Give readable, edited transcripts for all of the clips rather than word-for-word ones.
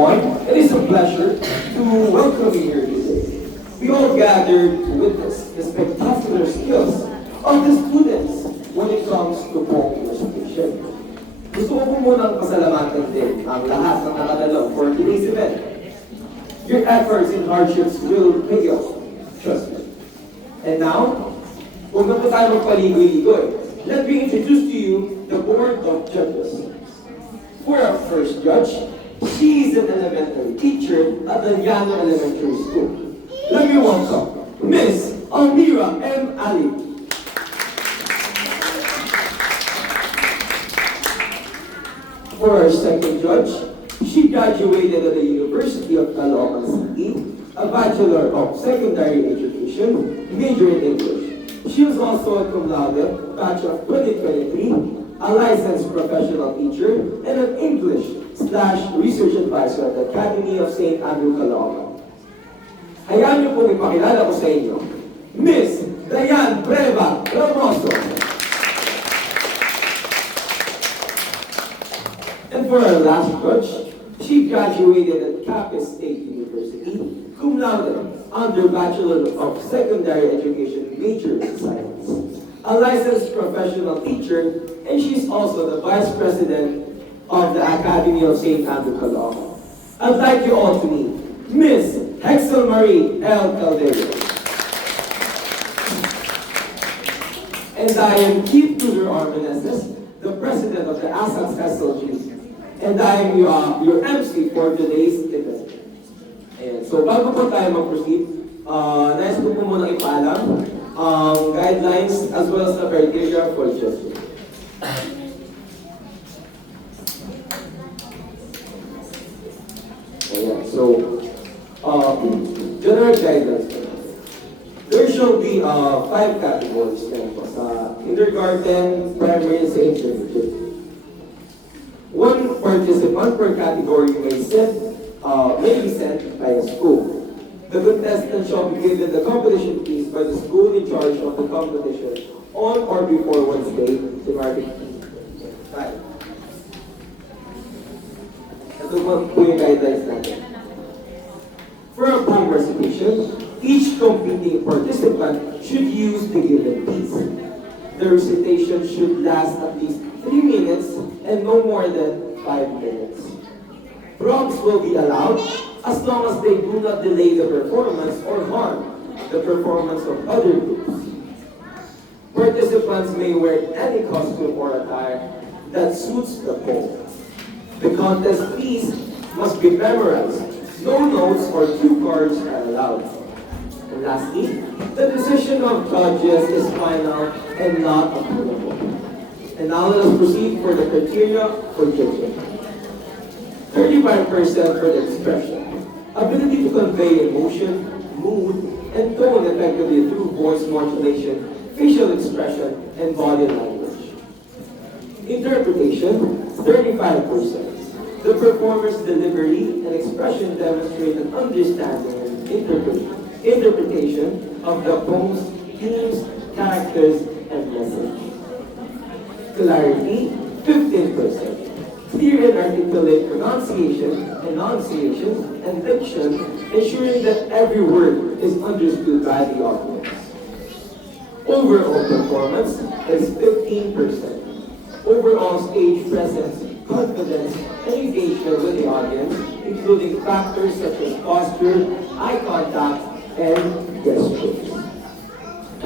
everyone. It is a pleasure to welcome you here today. We all gathered to witness the spectacular skills of the students when it comes to home recitation. Gusto ko po munang pasalamatan din ang lahat ng nakadalaw for today's event. Your efforts and hardships will pay off. Trust me. And now, huwag na po tayo magpaligoy-ligoy. Let me introduce to you the Board of Judges. For our first judge, she is an elementary teacher at the Llano Elementary School. Let me welcome Miss Almira M. Ali. For our second judge, she graduated at the University of Caloocan City, a Bachelor of Secondary Education, major in English. She was also a cum laude, batch of 2023, a licensed professional teacher, and an English/research advisor at the Academy of St. Andrew, Caloocan. Hayaan niyo pong ipakilala ko sa inyo, Miss Diane Breva Ramoso. And for our last judge, she graduated at Capiz State University, cum laude, under Bachelor of Secondary Education, major in Science, a licensed professional teacher, and she's also the Vice President of the Academy of St. Andrew, Caloocan. I'd like you all to meet Miss Hexel Marie L. Caldero. And I am Keith Tudor Armeneses, the President of the ASAS SLG, and I am your MC for today's event. Ayan. So bago po tayo mag-proceed, nais ko po muna ipaalam ang guidelines as well as the criteria for judging. Ayan. So, general guidelines. There shall be 5 categories sa kindergarten, primary, and intermediate. One participant per category may be sent by a school. The contestant shall be given the competition piece by the school in charge of the competition on or before Wednesday, January 5. Ito po yung guidelines natin. For a poem recitation, each competing participant should use the given piece. The recitation should last at least 3 minutes and no more than 5 minutes. Prompts will be allowed as long as they do not delay the performance or harm the performance of other groups. Participants may wear any costume or attire that suits the poem. The contest piece must be memorized. No notes or cue cards are allowed. And lastly, the decision of judges is final and not appealable. And now let us proceed for the criteria for judging. 35% for the expression. Ability to convey emotion, mood, and tone effectively through voice modulation, facial expression, and body language. Interpretation, 35%. The performer's delivery and expression demonstrate an understanding and interpretation of the poem's themes, characters, and message. Clarity, 15%. Clear and articulate pronunciation, enunciation, and diction, ensuring that every word is understood by the audience. Overall performance is 15%. Overall stage presence, confidence, and engagement with the audience, including factors such as posture, eye contact, and gestures.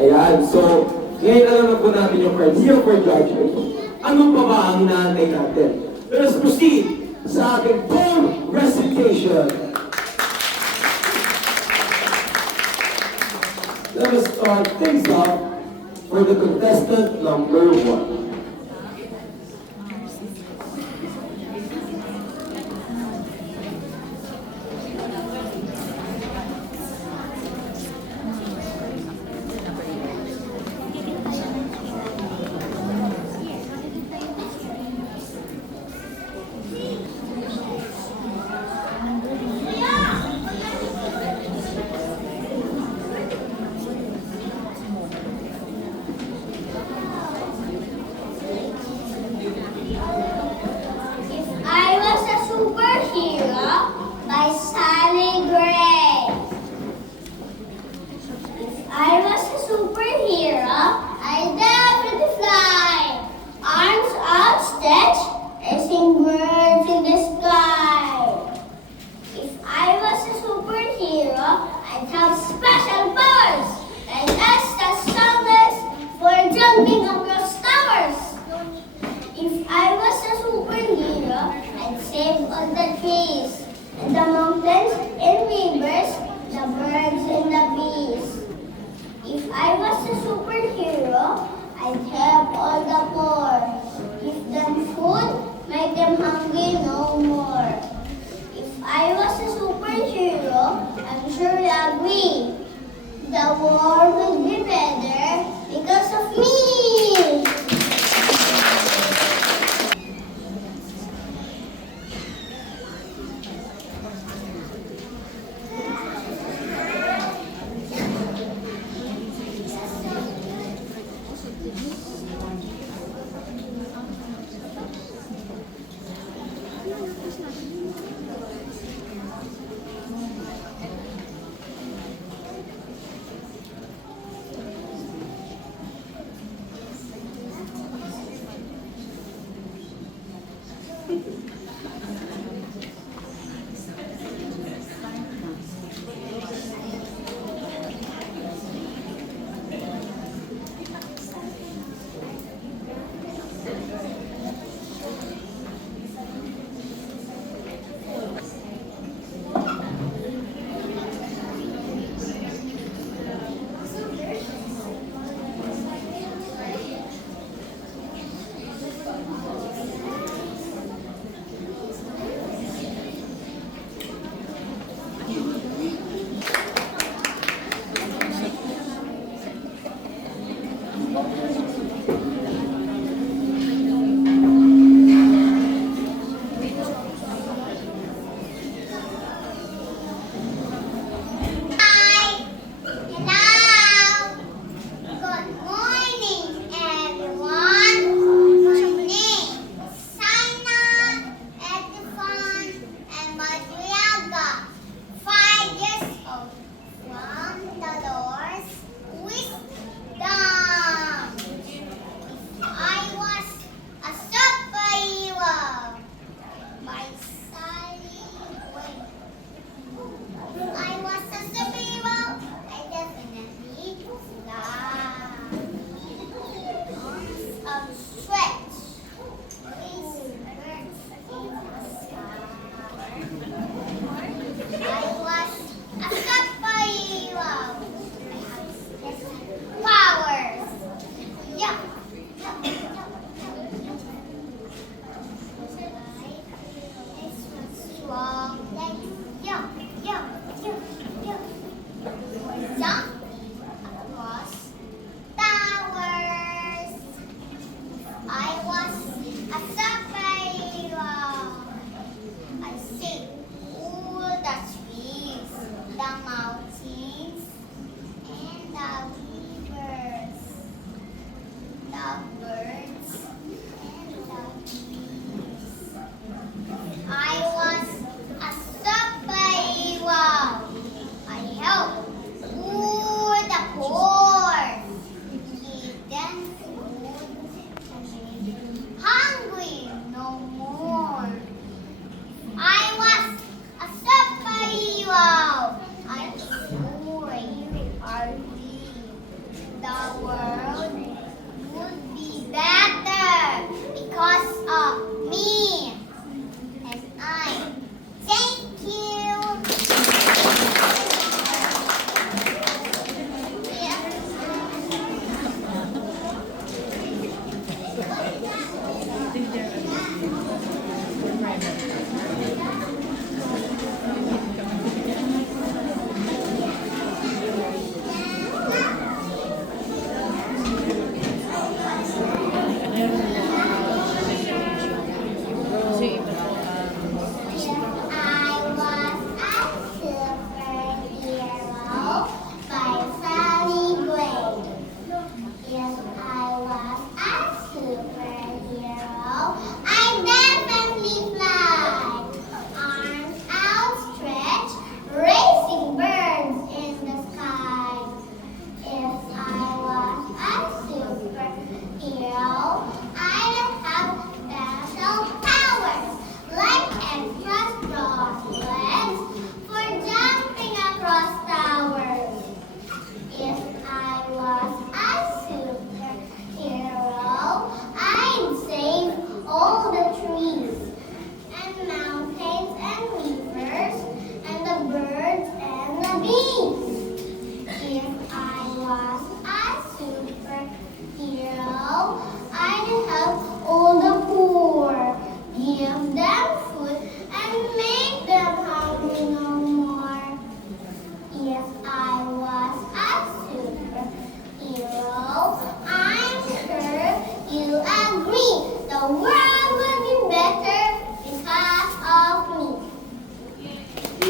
Ayan, so, ngayon alam na po natin yung criteria for judgment. Ano pa ba ang inaantay natin? Let us proceed sa ating poem recitation. Let us start things off for the contestant number 1. powers and as the strongest for jumping across towers. If I was a superhero, I'd save all the trees and the mountains and rivers, the birds and the bees. If I was a superhero, I'd help all the poor. Give them food, make them hungry no more. If I was a superhero, I'm sure you agree. The world will be better because of me.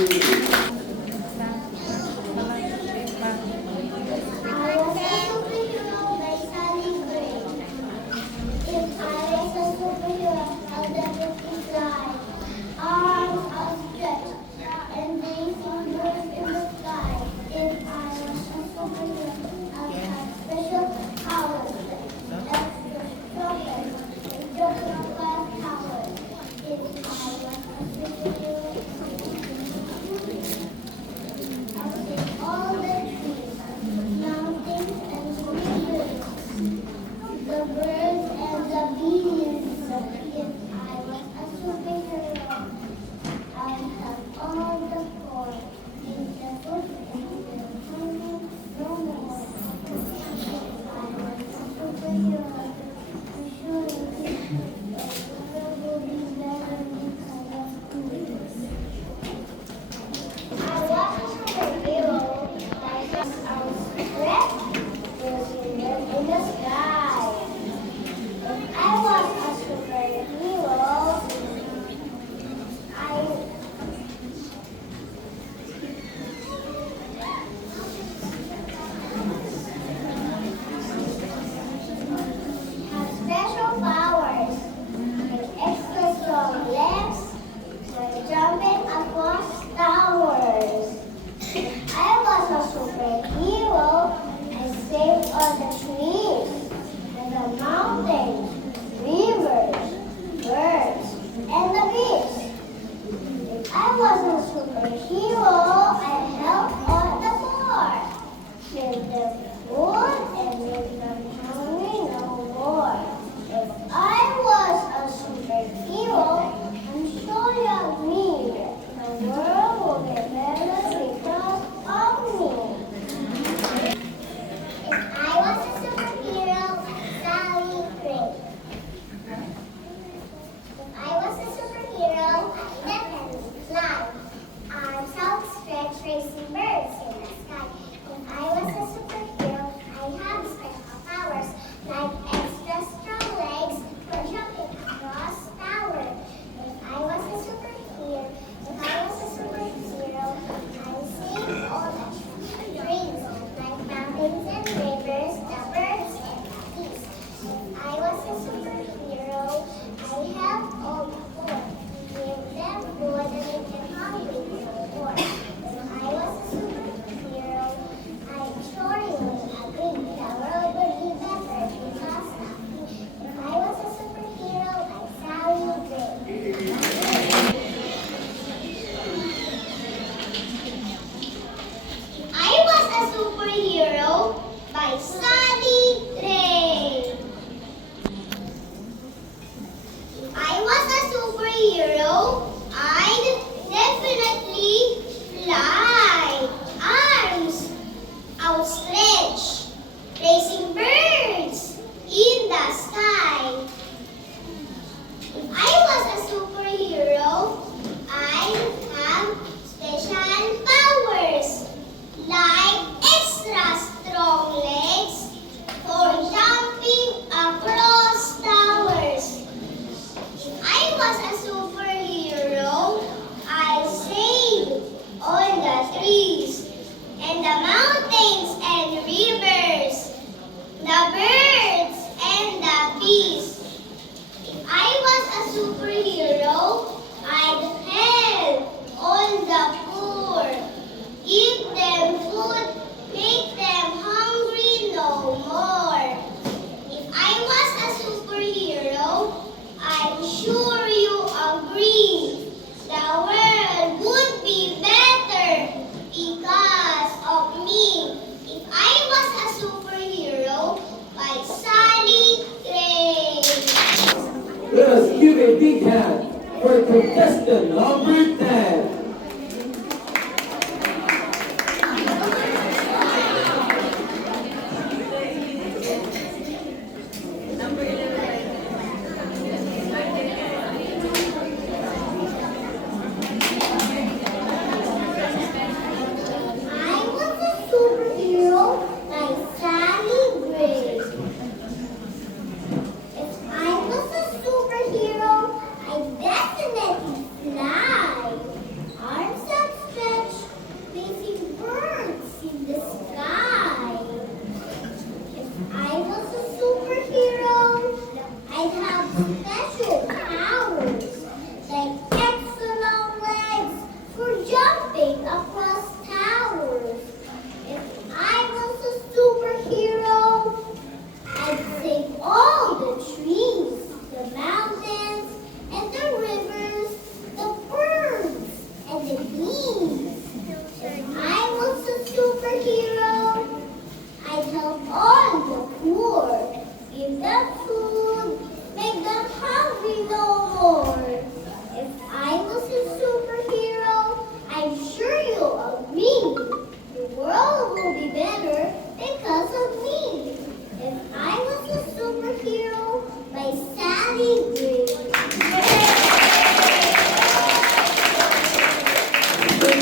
I was a superhero by Sally Gray. If I was a superhero, I would definitely fly. Arms outstretched and blazing birds in the sky. If I was a superhero, I would have special powers. Extra strong and jumping fast powers. If I was a superhero, I would take all the trees, mountains, and rivers. The birds and the bees. If I was a superhero, I would have all the poor in the food and the hungry no more. If I was a superhero, I'm sure the world will be better because of me. I was a superhero. I was in the sky. I was a superhero. I have special powers, like extra strong legs, like jumping across towers. I was a superhero. I saved all the trees and the mountains, rivers, birds, and the bees. If I was a superhero, I helped all the poor. Give them food and make them hungry no more. If I was a superhero, I'm sure you agree. The world will get better because of me. If I was a superhero, Sally Gray. If I was a superhero, I definitely fly. Arms outstretched, racing birds in the sky. If I was a superhero, I have special powers, like extra strong legs for jumping across towers. If I was a superhero, I save all the trees, like mountains and rivers, the birds and the bees. If I was a superhero, I help all the poor, give them food and make them hungry no more. If I was a superhero, I'm sure you will agree the world would be better because of me. If I was a superhero, like Sally Gray. I was a superhero by Sally Gray. I was a superhero. I'd definitely fly. Arms outstretched, racing birds in the sky. If I was a superhero, I'd have special powers, like extra strong legs for jumping across towers. If I was a superhero, I save all the trees and the mountains and rivers, the birds and the bees. If I was a superhero, I'd help all the poor, give them food, make them hungry no more. If I was a superhero, I'm sure you agree, the world would be better because of me. If I was a superhero, by Sally Gray. Let us give a big hand for contestant number 10. I was a superhero by Sally Gray. If I was a superhero, I'd definitely fly.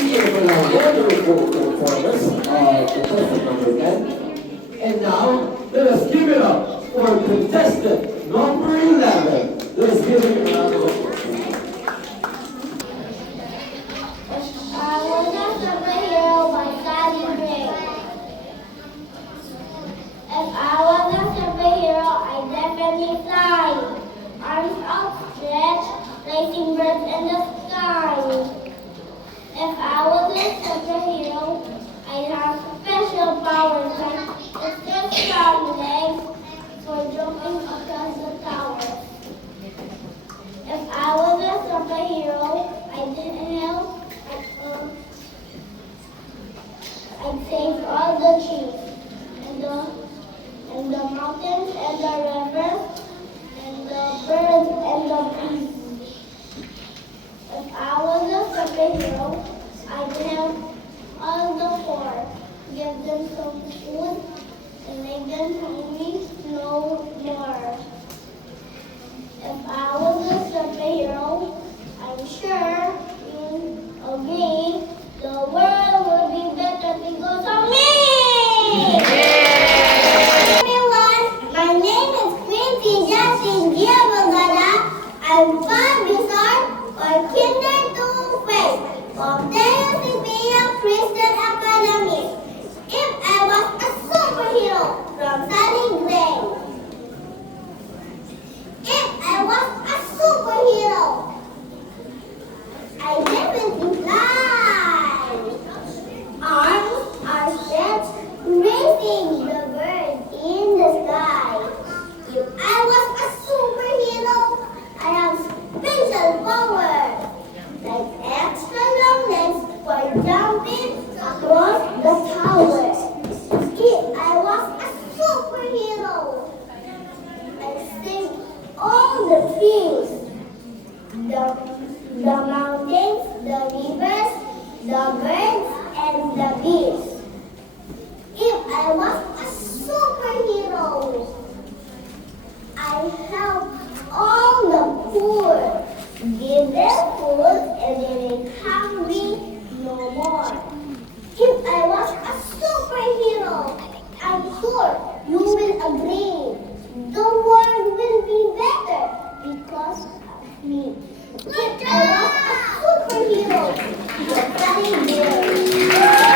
give it a wonderful performance of contestant number 10. And now, let us give it up for contestant number 11. Let's give it a round of applause. I was a superhero by Sally Gray. If I was a superhero, I'd definitely fly. Arms outstretched, racing birds in the sky. If I was a superhero, I'd have special powers like extra strong legs for jumping across the tower. If I was a superhero, I'd save all the trees and the mountains and the rivers and the birds and the bees. If I was a superhero, I'd help all the poor, give them some food, and make them hungry no more. If I was a superhero, I'm sure you'll agree the world will be better because of me! Everyone, my name is Quinn I'm 5 years old, or kinder to faith, of the NPSAC Christian Academy. If I was a superhero from Sally Gray. If I was a superhero, I definitely fly. Arms are stretched, raising the bird in the sky. If I was a superhero, I have special powers, like extra long legs for jumping across the tower. If I was a superhero, I save all the trees, the mountains, the rivers, the birds, and the bees. If I was a superhero, I help all the poor, give them food, and